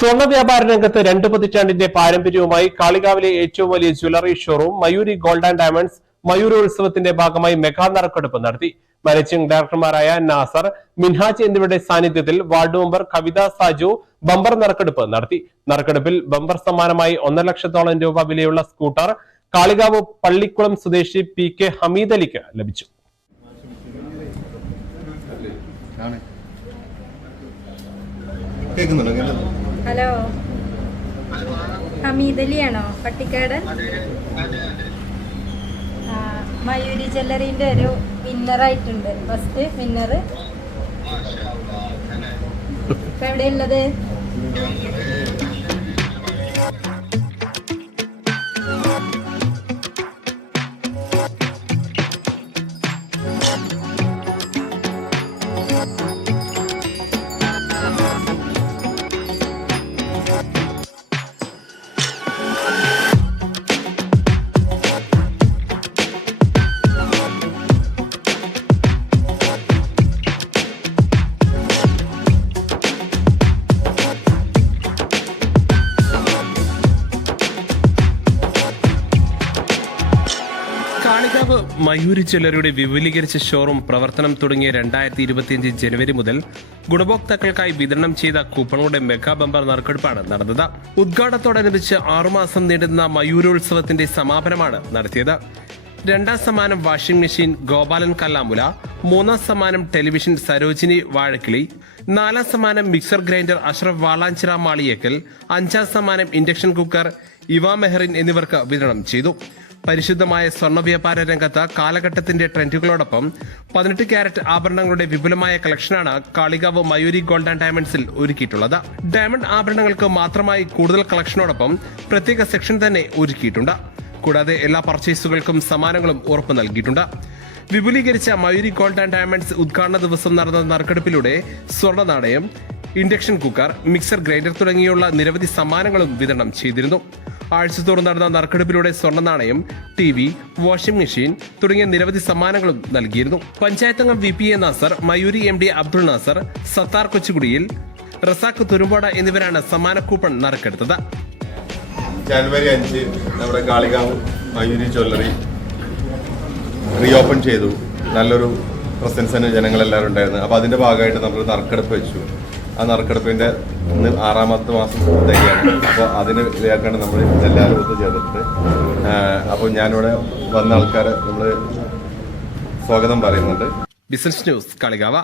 സ്വർണ വ്യാപാര രംഗത്ത് രണ്ട് പതിറ്റാണ്ടിന്റെ പാരമ്പര്യവുമായി കാളികാവിലെ ഏറ്റവും വലിയ jewellery showroom Mayuri gold and diamonds Mayuri ഉത്സവത്തിന്റെ ഭാഗമായി മെഗാ നറുക്കെടുപ്പ് നടത്തി. മാനേജിംഗ് ഡയറക്ടർമാരായ നാസർ മിൻഹാജ് എന്നിവരുടെ സാന്നിധ്യത്തിൽ ward member Kavitha Saju bumper നറുക്കെടുപ്പ് നടത്തി. നറുക്കെടുപ്പിൽ ബമ്പർ സമ്മാനമായി ഒന്നര ലക്ഷത്തോളം രൂപ വിലയുള്ള സ്കൂട്ടർ കാളികാവ് പള്ളിക്കുളം സ്വദേശി പി കെ ഹമീദ് അലിക്ക് ലഭിച്ചു. കേൾക്കുന്നുണ്ടോ? ഹലോ. ഹമീദലിയാണോ പട്ടിക്കാട്? മയൂരി ജ്വല്ലറിന്റെ ഒരു വിന്നറായിട്ടുണ്ട് ഫസ്റ്റ് വിന്നർ ഇപ്പൊ എവിടെയുള്ളത് കാളികാവ് മയൂരി ജ്വല്ലറിയുടെ വിപുലീകരിച്ച ഷോറൂം പ്രവർത്തനം തുടങ്ങിയ രണ്ടായിരത്തി ഇരുപത്തിയഞ്ച് ജനുവരി മുതൽ ഗുണഭോക്താക്കൾക്കായി വിതരണം ചെയ്ത കൂപ്പണുകളുടെ മെഗാ ബമ്പർ നറുക്കെടുപ്പാണ് നടന്നത്. ഉദ്ഘാടനത്തോടനുബന്ധിച്ച് ആറുമാസം നീണ്ടുന്ന മയൂരോത്സവത്തിന്റെ സമാപനമാണ് നടത്തിയത്. രണ്ടാം സമ്മാനം വാഷിംഗ് മെഷീൻ ഗോപാലൻ കല്ലാമുല മൂന്നാം സമ്മാനം ടെലിവിഷൻ സരോജിനി വാഴക്കിളി നാലാം സമ്മാനം മിക്സർ ഗ്രൈൻഡർ അഷ്റഫ് വാളാഞ്ചിറ മാളിയേക്കൽ അഞ്ചാം സമ്മാനം ഇൻഡക്ഷൻ കുക്കർ ഇവാ മെഹറിൻ എന്നിവർക്ക് വിതരണം ചെയ്തു. പരിശുദ്ധമായ സ്വർണ വ്യാപാര രംഗത്ത് കാലഘട്ടത്തിന്റെ ട്രെൻഡുകളോടൊപ്പം പതിനെട്ട് ക്യാരറ്റ് ആഭരണങ്ങളുടെ വിപുലമായ കളക്ഷനാണ് കാളികാവ് മയൂരി ഗോൾഡ് ആൻഡ് ഡയമണ്ട്സിൽ ഒരുക്കിയിട്ടുള്ളത്. ഡയമണ്ട് ആഭരണങ്ങൾക്ക് മാത്രമായി കൂടുതൽ കളക്ഷനോടൊപ്പം പ്രത്യേക സെക്ഷൻ തന്നെ ഒരുക്കിയിട്ടുണ്ട്. കൂടാതെ എല്ലാ പർച്ചേസുകൾക്കും സമ്മാനങ്ങളും ഉറപ്പ് നൽകിയിട്ടുണ്ട്. വിപുലീകരിച്ച മയൂരി ഗോൾഡ് ആൻഡ് ഡയമണ്ട്സ് ഉദ്ഘാടന ദിവസം നടന്ന നറുക്കെടുപ്പിലൂടെ സ്വർണ നാണയം ഇൻഡക്ഷൻ കുക്കർ മിക്സർ ഗ്രൈൻഡർ തുടങ്ങിയുള്ള നിരവധി സമ്മാനങ്ങളും വിതരണം ചെയ്തിരുന്നു. ആഴ്ചത്തോറും നടന്ന നറുക്കെടുപ്പിലൂടെ സ്വർണ നാണയം ടി വി വാഷിംഗ് മെഷീൻ തുടങ്ങിയ നിരവധി സമ്മാനങ്ങളും നൽകിയിരുന്നു. പഞ്ചായത്തംഗം V P A Nasar Mayuri M D Abdul Nasar Sathar കൊച്ചുകുടിയിൽ Razak തുരുമ്പോട എന്നിവരാണ് സമ്മാന കൂപ്പൺ നറുക്കെടുത്തത്. ജാനുവരി അഞ്ച് നമ്മുടെ Kalikavu Mayuri jewellery reopen ചെയ്തു. നല്ലൊരു പ്രസൻസ് തന്നെ ജനങ്ങളെല്ലാവരും ഉണ്ടായിരുന്നു. അപ്പോൾ അതിന്റെ ഭാഗമായിട്ട് നമ്മൾ നറുക്കെടുപ്പ് വെച്ചു. ആ നറുക്കെടുപ്പിന്റെ ഇന്ന് ആറാമത്തെ മാസം തയ്യാണ് അപ്പോൾ അതിന് ഇതാക്കാണ് നമ്മൾ എല്ലാവരും ഒത്തു ചേർത്തിട്ട് അപ്പോൾ ഞാനിവിടെ വന്ന ആൾക്കാരെ നമ്മൾ സ്വാഗതം പറയുന്നുണ്ട്. Business news Kalikavu.